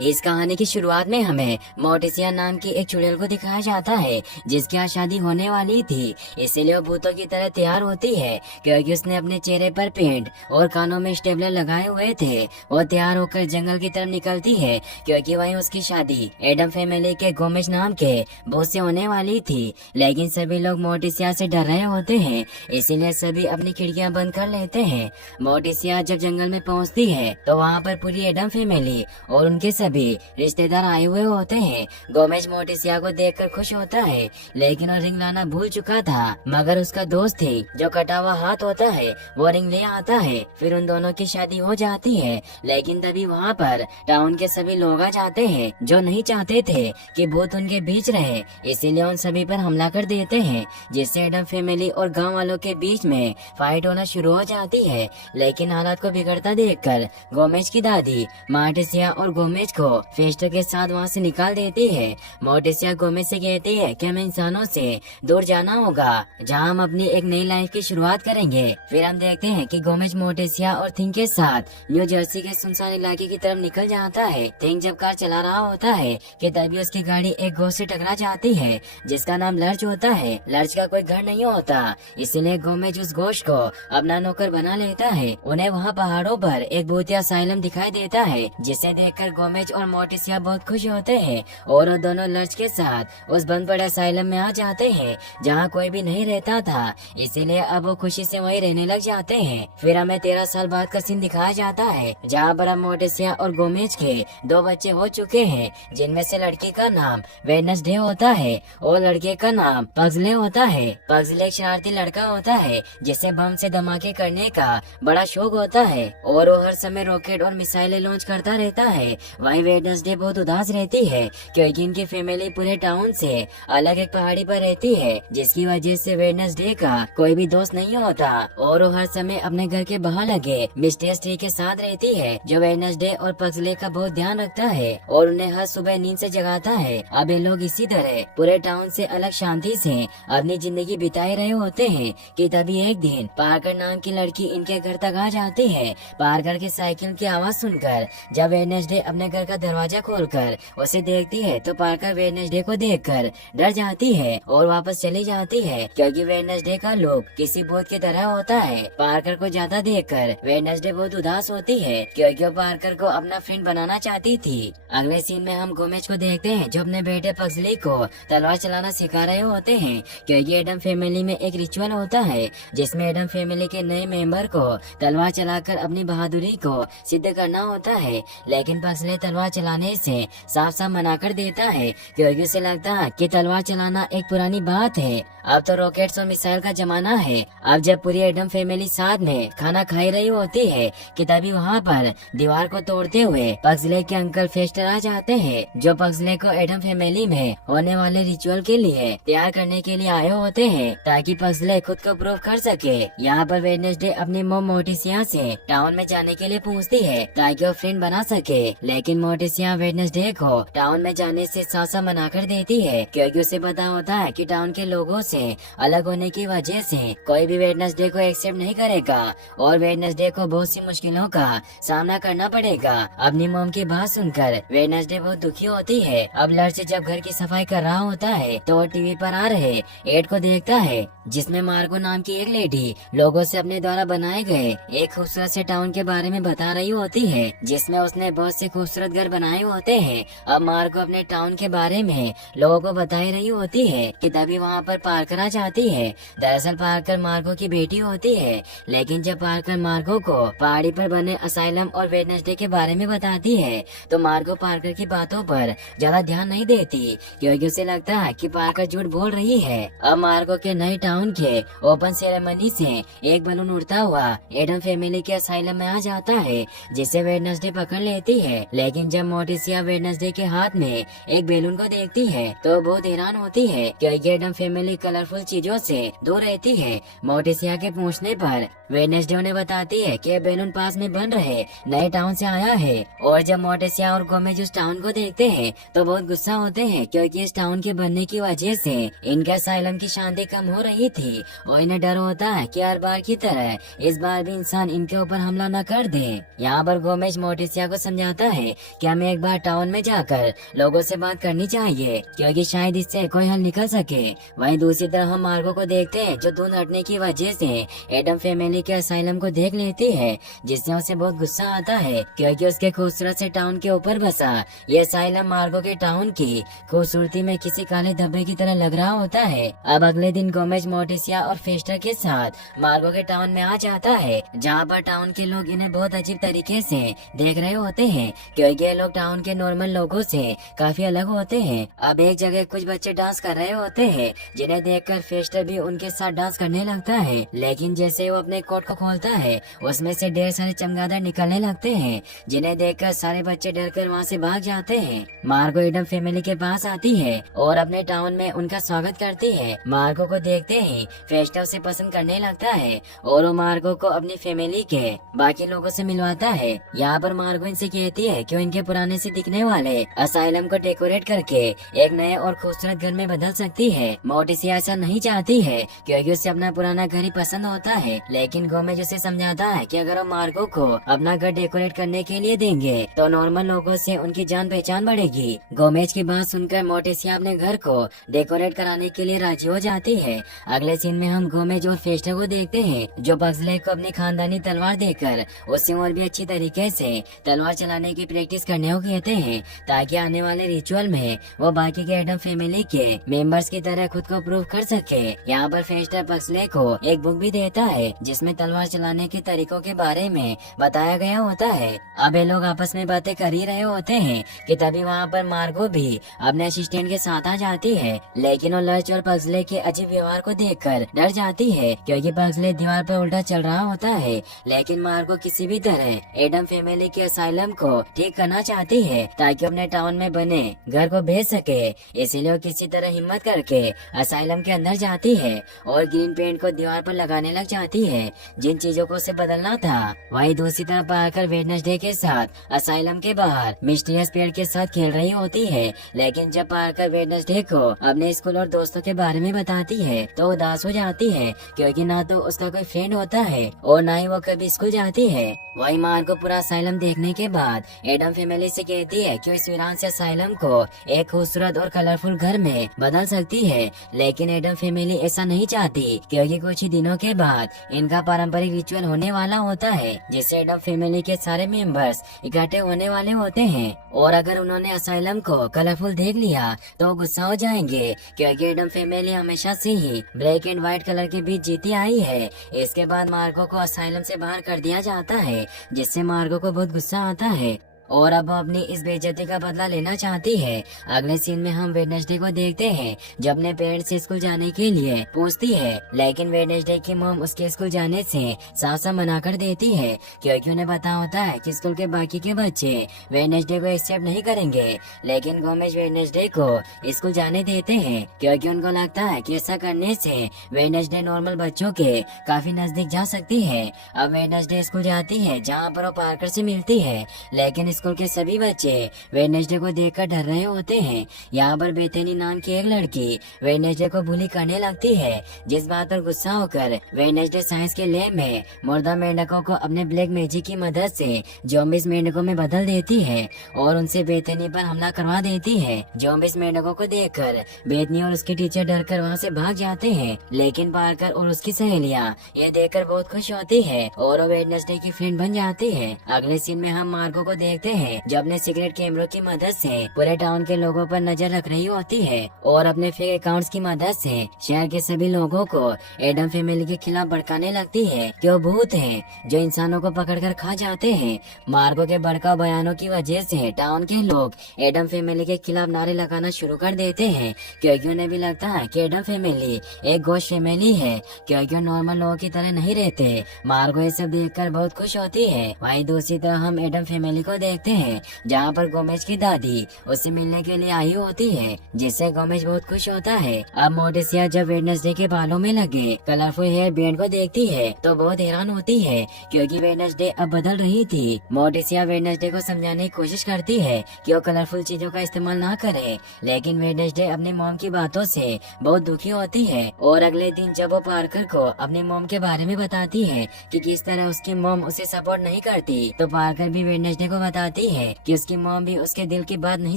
इस कहानी की शुरुआत में हमें मोर्टिसिया नाम की एक चुड़ैल को दिखाया जाता है जिसकी आज शादी होने वाली थी। इसीलिए वो भूतों की तरह तैयार होती है क्योंकि उसने अपने चेहरे पर पेंट और कानों में स्टेबलर लगाए हुए थे। वो तैयार होकर जंगल की तरफ निकलती है क्योंकि वहीं उसकी शादी एडम फैमिली के गोमेज नाम के बोस से होने वाली थी। लेकिन सभी लोग मोर्टिसिया से डर रहे होते हैं, इसीलिए सभी अपनी खिड़कियां बंद कर लेते हैं। मोर्टिसिया जब जंगल में पहुंचती है तो वहां पर पूरी एडम फैमिली और उनके सभी रिश्तेदार आए हुए होते हैं। गोमेज मोर्टिसिया को देखकर खुश होता है, लेकिन वो रिंग लाना भूल चुका था। मगर उसका दोस्त थी जो कटा हुआ हाथ होता है वो रिंग ले आता है। फिर उन दोनों की शादी हो जाती है। लेकिन तभी वहाँ पर टाउन के सभी लोग आ जाते हैं जो नहीं चाहते थे कि भूत उनके बीच रहे, इसीलिए उन सभी पर हमला कर देते हैं, जिससे एडम फैमिली और गांव वालों के बीच में फाइट होना शुरू हो जाती है। लेकिन हालात को बिगड़ता देखकर गोमेज की दादी मोर्टिसिया और गोमेज को फेस्टो के साथ वहाँ से निकाल देती है। मोर्टिसिया गोमेज से कहती है कि हमें इंसानों से दूर जाना होगा जहाँ हम अपनी एक नई लाइफ की शुरुआत करेंगे। फिर हम देखते हैं कि गोमेज मोर्टिसिया और थिंग के साथ न्यू जर्सी के सुनसान इलाके की तरफ निकल जाता है। थिंग जब कार चला रहा होता है कि तभी उसकी गाड़ी एक घोस्ट से टकरा जाती है जिसका नाम लर्च होता है। लर्च का कोई घर नहीं होता, इसलिए गोमेज उस घोस्ट को अपना नौकर बना लेता है। उन्हें वहाँ पहाड़ों पर एक भूतिया असाइलम दिखाई देता है, जिसे देखकर गोमेज और मोर्टिसिया बहुत खुश होते हैं और वो दोनों लर्च के साथ उस बंद पड़े असाइलम में आ जाते हैं जहाँ कोई भी नहीं रहता था। इसीलिए अब वो खुशी से वहीं रहने लग जाते हैं। फिर हमें 13 साल बाद का सीन दिखाया जाता है जहाँ पर अब मोर्टिसिया और गोमेज के 2 बच्चे हो चुके हैं, जिनमें से लड़की का नाम वेडनेसडे होता है और लड़के का नाम पग्सले होता है। पग्सले एक शरारती लड़का होता है जिसे बम से धमाके करने का बड़ा शौक होता है और वो हर समय रॉकेट और मिसाइलें लॉन्च करता रहता है। वहीं वेडनेसडे बहुत उदास रहती है क्योंकि इनकी फैमिली पूरे टाउन से अलग एक पहाड़ी पर रहती है, जिसकी वजह से वेडनेसडे का कोई भी दोस्त नहीं होता और वो हर समय अपने घर के बाहर लगे मिस्टीरियस ट्री के साथ रहती है जो वेडनेसडे और पग्सले का बहुत ध्यान रखता है और उन्हें हर सुबह नींद से जगाता है। अब ये लोग इसी तरह पूरे टाउन से अलग शांति से अपनी जिंदगी बिताए रहे होते हैं कि तभी एक दिन पार्कर नाम की लड़की इनके घर तक आ जाती है। पार्कर की साइकिल की आवाज सुनकर जब वेडनेसडे अपने घर का दरवाजा खोलकर उसे देखती है तो पार्कर वेडनेसडे को देखकर डर जाती है और वापस चली जाती है क्योंकि वेडनेसडे का लुक किसी भूत की तरह होता है। पार्कर को ज्यादा देखकर वेडनेसडे बहुत उदास होती है क्योंकि वो पार्कर को अपना फ्रेंड बनाना चाहती थी। अगले सीन में हम गोमेज को देखते हैं जो अपने बेटे पग्सले को तलवार चलाना सिखा रहे होते हैं क्योंकि एडम फैमिली में एक रिचुअल होता है जिसमें एडम फैमिली के नए मेंबर को तलवार चलाकर अपनी बहादुरी को सिद्ध करना होता है। लेकिन पग्सले तलवार चलाने से साफ साफ मना कर देता है क्योंकि उसे लगता है कि तलवार चलाना एक पुरानी बात है, अब तो रॉकेट्स और मिसाइल का जमाना है। अब जब पूरी एडम फैमिली साथ में खाना खाई रही होती है कि तभी वहाँ पर दीवार को तोड़ते हुए पग्सले के अंकल फेस्टर आ जाते हैं जो पग्सले को एडम फैमिली में होने वाले रिचुअल के लिए तैयार करने के लिए आए होते हैं ताकि पग्सले खुद को प्रूव कर सके। यहाँ पर वेडनेसडे अपनी मोम मोर्टिसिया से टाउन में जाने के लिए पूछती है ताकि वो फ्रेंड बना सके, लेकिन मोर्टिसिया वेडनेसडे को टाउन में जाने से सासा मना कर देती है क्योंकि उसे पता होता है कि टाउन के लोगों से अलग होने की वजह से कोई भी वेडनेसडे को एक्सेप्ट नहीं करेगा और वेडनेसडे को बहुत सी मुश्किलों का सामना करना पड़ेगा। अपनी मोम की बात सुनकर वेडनेसडे बहुत दुखी होती है। अब लर्च जब घर की सफाई कर रहा होता है तो वो टीवी पर आ रहे एड को देखता है जिसमें मार्गो नाम की एक लेडी लोगों से अपने द्वारा बनाए गए एक खूबसूरत से टाउन के बारे में बता रही होती है जिसमें उसने बहुत से खूबसूरत घर बनाए होते हैं। अब मार्गो अपने टाउन के बारे में लोगों को बताई रही होती है कि तभी वहाँ पर पार्कर आ जाती है। दरअसल पार्कर मार्गो की बेटी होती है, लेकिन जब पार्कर मार्गो को पहाड़ी पर बने असाइलम और वेडनेसडे के बारे में बताती है तो मार्गो पार्कर की बातों पर ज्यादा ध्यान नहीं देती क्योंकि उसे लगता है कि पार्कर झूठ बोल रही है। अब मार्गो के नए टाउन के ओपन सेरेमनी से एक बलून उड़ता हुआ एडम फैमिली के असाइलम में आ जाता है जिसे वेडनेसडे पकड़ लेती है। लेकिन जब मोर्टिसिया वेडनेसडे के हाथ में एक बैलून को देखती है तो बहुत हैरान होती है क्योंकि एडम फैमिली कलरफुल चीजों से दूर रहती है। मोर्टिसिया के पूछने पर वेडनेसडे उन्हें बताती है कि बैलून पास में बन रहे नए टाउन से आया है और जब मोर्टिसिया और गोमेज उस टाउन को देखते हैं तो बहुत गुस्सा होते हैं क्योंकि इस टाउन के बनने की वजह से इनके असाइलम की शांति कम हो रही की थी और इन्हें डर होता है कि हर बार की तरह इस बार भी इंसान इनके ऊपर हमला न कर दे। यहाँ पर गोमेज मोर्टिसिया को समझाता है कि हमें एक बार टाउन में जाकर लोगों से बात करनी चाहिए, क्योंकि शायद इससे कोई हल निकल सके। वहीं दूसरी तरफ हम मार्गो को देखते हैं जो दूध हटने की वजह से एडम फैमिली के असाइलम को देख लेती है, जिससे उसे बहुत गुस्सा आता है क्योंकि उसके खूबसूरत से टाउन के ऊपर बसा ये असाइलम मार्गो के टाउन की खूबसूरती में किसी काले धब्बे की तरह लग रहा होता है। अब अगले दिन गोमेज मोर्टिसिया और फेस्टर के साथ मार्गो के टाउन में आ जाता है, जहाँ पर टाउन के लोग इन्हें बहुत अजीब तरीके से देख रहे होते हैं क्योंकि ये लोग टाउन के नॉर्मल लोगों से काफी अलग होते हैं। अब एक जगह कुछ बच्चे डांस कर रहे होते हैं, जिन्हें देखकर फेस्टर भी उनके साथ डांस करने लगता है, लेकिन जैसे वो अपने कोट को खोलता है उसमें से ढेर सारे चमगादड़ निकलने लगते हैं, जिन्हें देखकर सारे बच्चे डरकर वहाँ से भाग जाते हैं। मार्गो एडम फैमिली के पास आती है और अपने टाउन में उनका स्वागत करती है। मार्गो को देखते ही फेस्टर उसे पसंद करने लगता है और वो मार्गो को अपनी फैमिली के बाकी लोगों से मिलवाता है। यहाँ पर मार्गो इनसे कहती है कि इनके पुराने से दिखने वाले असाइलम को डेकोरेट करके एक नए और खूबसूरत घर में बदल सकती है। मोर्टिसिया ऐसा नहीं चाहती है क्योंकि उसे अपना पुराना घर ही पसंद होता है, लेकिन गोमेज उसे समझाता है कि अगर वो मार्गो को अपना घर डेकोरेट करने के लिए देंगे तो नॉर्मल लोगों से उनकी जान पहचान बढ़ेगी। गोमेज की बात सुनकर मोर्टिसिया अपने घर को डेकोरेट कराने के लिए राजी हो जाती है। अगले सीन में हम गोमेज और फेस्टर को देखते हैं जो पग्सले को अपनी खानदानी तलवार देकर उससे और भी अच्छी तरीके से तलवार चलाने की प्रैक्टिस करने को कहते हैं, ताकि आने वाले रिचुअल में वो बाकी के एडम फैमिली के मेंबर्स की तरह खुद को प्रूव कर सके। यहाँ पर फेस्टर पग्सले को एक बुक भी देता है जिसमें तलवार चलाने के तरीकों के बारे में बताया गया होता है। अब ये लोग आपस में बातें कर ही रहे होते हैं कि तभी वहाँ पर मार्गो भी अपने असिस्टेंट के साथ आ जाती है, लेकिन वो लर्च और पग्सले के अजीब व्यवहार को देखकर डर जाती है क्योंकि पग्सले दीवार पर उल्टा चल रहा होता है, लेकिन मार्गो किसी भी तरह एडम फैमिली के असाइलम को ठीक करना चाहती है ताकि अपने टाउन में बने घर को भेज सके। इसीलिए वो किसी तरह हिम्मत करके असाइलम के अंदर जाती है और ग्रीन पेंट को दीवार पर लगाने लग जाती है, जिन चीजों को उसे बदलना था। वहीं दूसरी तरफ पार्कर वेडनेसडे के साथ असाइलम के बाहर मिस्टीरियस पेड़ के साथ खेल रही होती है, लेकिन जब पार्कर वेडनेसडे को अपने स्कूल और दोस्तों के बारे में बताती है तो उदास हो जाती है क्योंकि ना तो उसका कोई फ्रेंड होता है और ना ही वो कभी स्कूल जाती है। वही मार्गो पूरा असाइलम देखने के बाद एडम फैमिली से कहती है कि इस वीरान से असाइलम को एक खूबसूरत और कलरफुल घर में बदल सकती है, लेकिन एडम फैमिली ऐसा नहीं चाहती क्योंकि कुछ ही दिनों के बाद इनका पारंपरिक रिचुअल होने वाला होता है जिससे एडम फैमिली के सारे मेंबर्स इकट्ठे होने वाले होते हैं, और अगर उन्होंने असाइलम को कलरफुल देख लिया तो गुस्सा हो जाएंगे क्योंकि एडम फैमिली हमेशा से ही ब्लैक एंड व्हाइट कलर के बीच जीती आई है। इसके बाद मार्गो को असाइलम से बाहर कर दिया जाता है, जिससे मार्गो को बहुत गुस्सा आता है और अब अपनी इस बेइज्जती का बदला लेना चाहती है। अगले सीन में हम वेडनेसडे को देखते हैं जो अपने पेरेंट्स से स्कूल जाने के लिए पूछती है, लेकिन वेडनेसडे की मॉम उसके स्कूल जाने से साफ साफ मना कर देती है क्योंकि उन्हें पता होता है कि स्कूल के बाकी के बच्चे वेडनेसडे को एक्सेप्ट नहीं करेंगे, लेकिन गोमेज वेडनेसडे को स्कूल जाने देते हैं क्योंकि उनको लगता है कि ऐसा करने से वेडनेसडे नॉर्मल बच्चों के काफी नजदीक जा सकती है। अब वेडनेसडे स्कूल जाती है जहाँ पर वो पार्कर से मिलती है, लेकिन स्कूल के सभी बच्चे वेडनेसडे को देखकर डर रहे होते हैं। यहाँ पर बेथेनी नाम की एक लड़की वेडनेसडे को बुली करने लगती है, जिस बात पर गुस्सा होकर वेडनेसडे साइंस के लैब में मुर्दा मेंढकों को अपने ब्लैक मैजिक की मदद से ज़ॉम्बीज मेंढकों में बदल देती है और उनसे बेथेनी पर हमला करवा देती है। ज़ॉम्बीज मेंढकों को देखकर बेथनी और उसके टीचर डरकर वहाँ से भाग जाते हैं, लेकिन पार्कर और उसकी सहेलियाँ ये देखकर बहुत खुश होती है और वो वेडनेसडे की फ्रेंड बन जाती है। अगले सीन में हम मार्गो को देखते हैं जो अपने सीक्रेट कैमरों की मदद से पूरे टाउन के लोगों पर नजर रख रही होती है और अपने फेक अकाउंट्स की मदद से शहर के सभी लोगों को एडम फैमिली के खिलाफ भड़काने लगती है कि वो भूत हैं जो इंसानों को पकड़कर खा जाते हैं। मार्गो के भड़काऊ बयानों की वजह से टाउन के लोग एडम फैमिली के खिलाफ नारे लगाना शुरू कर देते हैं क्योंकि उन्हें भी लगता है कि एडम फैमिली एक घोस्ट फैमिली है क्योंकि वो नॉर्मल लोगों की तरह नहीं रहते। मार्गो ये सब देखकर बहुत खुश होती है। वहीं दूसरी तरफ हम एडम फैमिली को देख देखते हैं जहाँ पर गोमेज की दादी उससे मिलने के लिए आई होती है, जिससे गोमेज बहुत खुश होता है। अब मोर्टिसिया जब वेडनेसडे के बालों में लगे कलरफुल हेयर बैंड को देखती है तो बहुत हैरान होती है, क्योंकि वेडनेसडे अब बदल रही थी। मोर्टिसिया वेडनेसडे को समझाने की कोशिश करती है कि वो कलरफुल चीजों का इस्तेमाल ना करे, लेकिन वेडनेसडे अपने मॉम की बातों से बहुत दुखी होती है। और अगले दिन जब वो पार्कर को अपने मॉम के बारे में बताती है कि किस तरह उसकी मॉम उसे सपोर्ट नहीं करती, तो पार्कर भी वेडनेसडे को बताती है कि उसकी मॉम भी उसके दिल की बात नहीं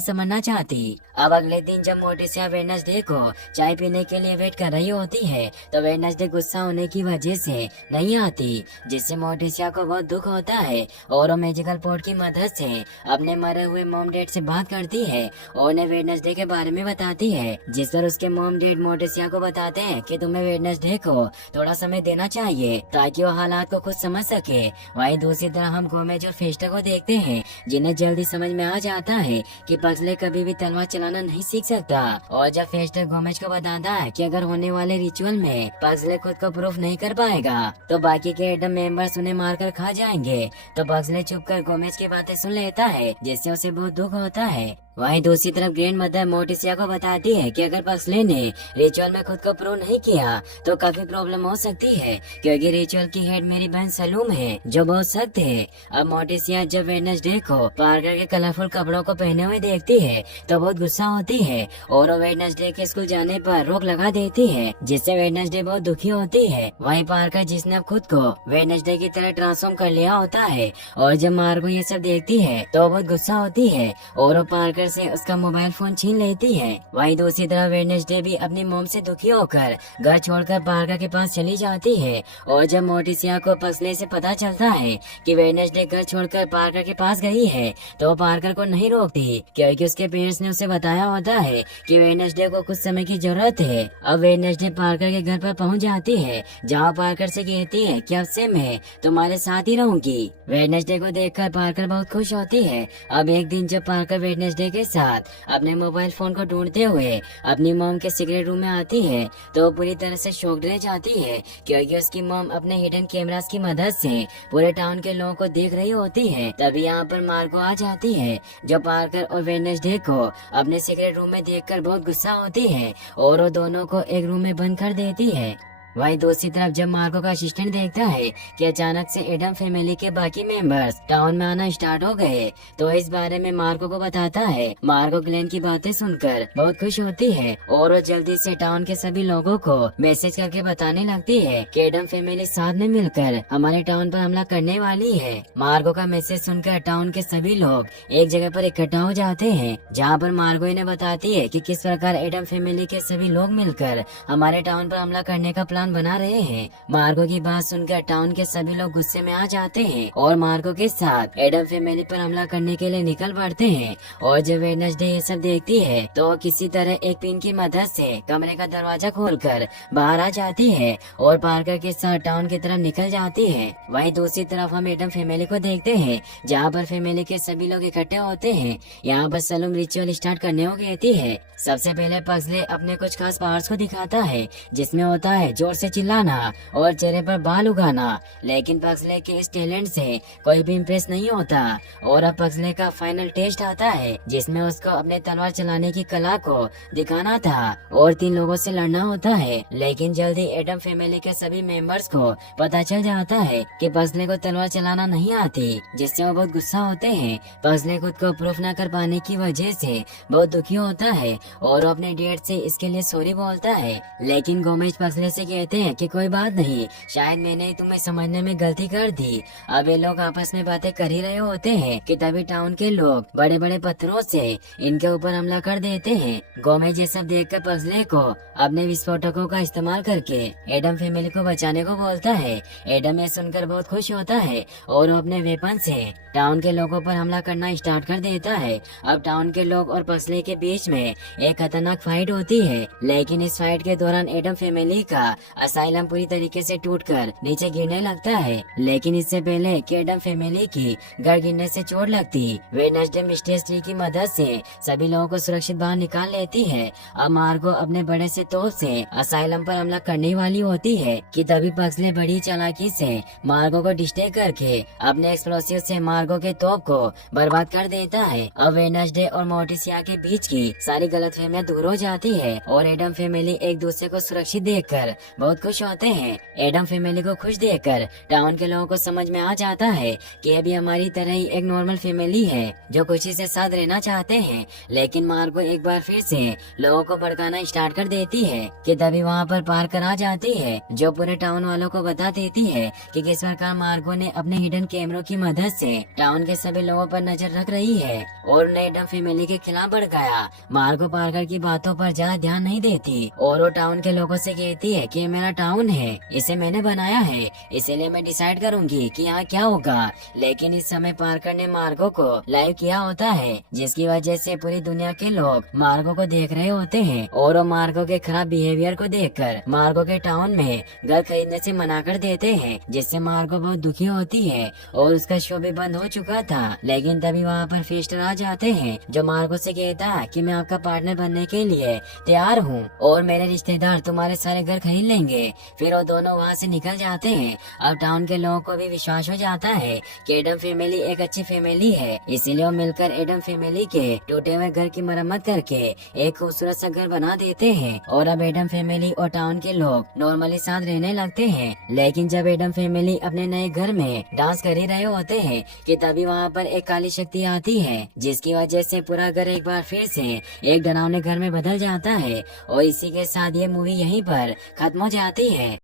समझना चाहती। अब अगले दिन जब मोर्टिसिया वेडनेसडे को चाय पीने के लिए वेट कर रही होती है तो वेडनेसडे गुस्सा होने की वजह से नहीं आती, जिससे मोर्टिसिया को बहुत दुख होता है और वो मैजिकल पोर्ट की मदद से अपने मरे हुए मॉम डैड से बात करती है और उन्हें वेडनेसडे के बारे में बताती है, जिस पर उसके मॉम डैड मोर्टिसिया को बताते हैं कि तुम्हें वेडनेसडे को थोड़ा समय देना चाहिए ताकि वो हालात को खुद समझ सके। वहीं दूसरी तरफ हम गोमेज और फेस्टा को देखते हैं, जिन्हें जल्दी समझ में आ जाता है कि पगले कभी भी तलवार चलाना नहीं सीख सकता। और जब फेस्टा गोमेज को बताता है कि अगर होने वाले रिचुअल में पगले खुद को प्रूफ नहीं कर पाएगा तो बाकी के एडम मेंबर्स उन्हें मारकर खा जाएंगे, तो पगले चुपकर गोमेज की बातें सुन लेता है, जिससे उसे बहुत दुख होता है। वहीं दूसरी तरफ ग्रैंड मदर मोर्टिसिया को बताती है कि अगर पगले ने रिचुअल में खुद को प्रूव नहीं किया तो काफी प्रॉब्लम हो सकती है, क्योंकि रिचुअल की हेड मेरी बहन सलूम है जो बहुत सख्त है। अब मोर्टिसिया जब वेडनेसडे को पार्कर के कलरफुल कपड़ों को पहने हुए देखती है तो बहुत गुस्सा होती है और वो वेडनेसडे के स्कूल जाने पर रोक लगा देती है, जिससे वेडनेसडे बहुत दुखी होती है। वहीं पार्कर जिसने अब खुद को वेडनेसडे की तरह ट्रांसफॉर्म कर लिया होता है और जब मार्गो ये सब देखती है तो बहुत गुस्सा होती है और वो पार्कर से उसका मोबाइल फोन छीन लेती है। वहीं दूसरी तरफ वेडनेसडे भी अपनी मॉम से दुखी होकर घर छोड़कर पार्कर के पास चली जाती है और जब मोर्टिसिया को पगले से पता चलता है कि वेडनेसडे घर छोड़कर पार्कर के पास गई है तो पार्कर को नहीं रोकती, क्योंकि उसके पेरेंट्स ने उसे बताया होता है कि वेडनेसडे को कुछ समय की जरूरत है। अब वेडनेसडे पार्कर के घर पर पहुंच जाती है, जहां पार्कर से कहती है कि अब से मैं तुम्हारे साथ ही रहूंगी। वेडनेसडे को देखकर पार्कर बहुत खुश होती है। अब एक दिन जब पार्कर वेडनेसडे के साथ अपने मोबाइल फोन को ढूंढते हुए अपनी मॉम के सीक्रेट रूम में आती है तो वो पूरी तरह से शॉक्ड रह जाती है, क्योंकि उसकी मॉम अपने हिडन कैमरास की मदद से पूरे टाउन के लोगों को देख रही होती है। तभी यहाँ पर मार्गो आ जाती है, जो पार्कर और वेडनेसडे को अपने सीक्रेट रूम में देखकर बहुत गुस्सा होती है और वो दोनों को एक रूम में बंद कर देती है। वहीं दूसरी तरफ जब मार्गो का असिस्टेंट देखता है कि अचानक से एडम फैमिली के बाकी मेंबर्स टाउन में आना स्टार्ट हो गए तो इस बारे में मार्गो को बताता है। मार्गो ग्लेन की बातें सुनकर बहुत खुश होती है और वो जल्दी से टाउन के सभी लोगों को मैसेज करके बताने लगती है कि एडम फैमिली साथ में मिलकर हमारे टाउन पर हमला करने वाली है। मार्गो का मैसेज सुनकर टाउन के सभी लोग एक जगह पर इकट्ठा हो जाते हैं, जहाँ पर मार्गो इन्हें बताती है कि किस प्रकार एडम फैमिली के सभी लोग मिलकर हमारे टाउन पर हमला करने का प्लान बना रहे हैं। मार्गो की बात सुनकर टाउन के सभी लोग गुस्से में आ जाते हैं और मार्गो के साथ एडम फैमिली पर हमला करने के लिए निकल पड़ते हैं। और जब वेडनेसडे ये सब देखती है तो वो किसी तरह एक पिन की मदद से कमरे का दरवाजा खोलकर बाहर आ जाती है और पार्कर के साथ टाउन की तरफ निकल जाती है। वहीं दूसरी तरफ हम एडम फैमिली को देखते हैं, जहाँ पर फैमिली के सभी लोग इकट्ठे होते हैं। यहाँ पर सलूम रिचुअल स्टार्ट करने को कहती है। सबसे पहले पगले अपने कुछ खास पार्ट्स को दिखाता है, जिसमें होता है जोर से चिल्लाना और चेहरे पर बाल उगाना, लेकिन पगले के इस टैलेंट से कोई भी इम्प्रेस नहीं होता। और अब पगले का फाइनल टेस्ट आता है, जिसमें उसको अपने तलवार चलाने की कला को दिखाना था और 3 लोगों से लड़ना होता है। लेकिन जल्दी एडम फैमिली के सभी मेंबर्स को पता चल जाता है कि पगले को तलवार चलाना नहीं आती, जिससे वो बहुत गुस्सा होते हैं। पगले खुद को प्रूफ न कर पाने की वजह से बहुत दुखी होता है और वो अपने डैड से इसके लिए सॉरी बोलता है। लेकिन गोमेज पगले से कहते हैं कि कोई बात नहीं, शायद मैंने तुम्हें समझने में गलती कर दी। अब ये लोग आपस में बातें कर ही रहे होते हैं कि तभी टाउन के लोग बड़े बड़े पत्थरों से इनके ऊपर हमला कर देते हैं। गोमेज ये सब देखकर पगले को अपने विस्फोटकों का इस्तेमाल करके एडम फैमिली को बचाने को बोलता है। एडम ये सुनकर बहुत खुश होता है और वो अपने वेपन से टाउन के लोगों पर हमला करना स्टार्ट कर देता है। अब टाउन के लोग और पगले के बीच में एक खतरनाक फाइट होती है, लेकिन इस फाइट के दौरान एडम फैमिली का असाइलम पूरी तरीके से टूटकर नीचे गिरने लगता है। लेकिन इससे पहले कि एडम फैमिली की घर गिरने से चोट लगती, वेडनेसडे मिस्टीरियस ट्री की मदद से सभी लोगों को सुरक्षित बाहर निकाल लेती है। अब मार्गो अपने बड़े से तोप से असाइलम पर हमला करने वाली होती है कि तभी पक्सले बड़ी चालाकी से मार्गो को डिस्ट्रैक्ट करके अपने एक्सप्लोसिव से मार्गो के तोप को बर्बाद कर देता है। अब वेडनेसडे और मोर्टिसिया के बीच की सारी गलतफहमियां दूर हो जाती है और एडम फैमिली एक दूसरे को सुरक्षित देखकर बहुत खुश होते हैं। एडम फैमिली को खुश देखकर टाउन के लोगों को समझ में आ जाता है कि ये भी हमारी तरह ही एक नॉर्मल फैमिली है जो खुशी से साथ रहना चाहते हैं। लेकिन मार्गो एक बार फिर से लोगों को भड़काना स्टार्ट कर देती है कि तभी वहाँ पर पार्कर आ जाती है जो पूरे टाउन वालों को बता देती है कि किस प्रकार मार्गो ने अपने हिडन कैमरों की मदद से टाउन के सभी लोगों पर नजर रख रही है और उन्हें एडम फैमिली के खिलाफ भड़काया। मार्गो पार्कर की बातों पर ज्यादा ध्यान नहीं देती और वो टाउन के लोगों से कहती है कि ये मेरा टाउन है, इसे मैंने बनाया है, इसीलिए मैं डिसाइड करूंगी कि यहाँ क्या होगा। लेकिन इस समय पार्कर ने मार्गो को लाइव किया होता है जिसकी वजह से पूरी दुनिया के लोग मार्गो को देख रहे होते हैं और वो मार्गो के खराब बिहेवियर को देखकर मार्गो के टाउन में घर खरीदने से मना कर देते हैं, जिससे मार्गो बहुत दुखी होती है और उसका शो भी बंद हो चुका था। लेकिन तभी वहाँ पर फेस्टर आ जाते हैं जो मार्गो से कहता है कि मैं आपका पार्टनर बनने के लिए तैयार हूँ और मेरे रिश्तेदार तुम्हारे सारे घर खरीद लेंगे। फिर वो दोनों वहाँ से निकल जाते हैं। अब टाउन के लोगों को भी विश्वास हो जाता है कि एडम फैमिली एक अच्छी फैमिली है, इसीलिए वो मिलकर एडम फैमिली के टूटे हुए घर की मरम्मत करके एक खूबसूरत सा घर बना देते हैं और अब एडम फैमिली और टाउन के लोग नॉर्मली साथ रहने लगते हैं। लेकिन जब एडम फैमिली अपने नए घर में डांस कर ही रहे होते हैं कि तभी वहाँ पर एक काली शक्ति आती है जिसकी वजह से पूरा घर एक बार फिर से एक डरावने घर में बदल जाता है और इसी के साथ ये मूवी यहीं पर खत्म हो जाती है।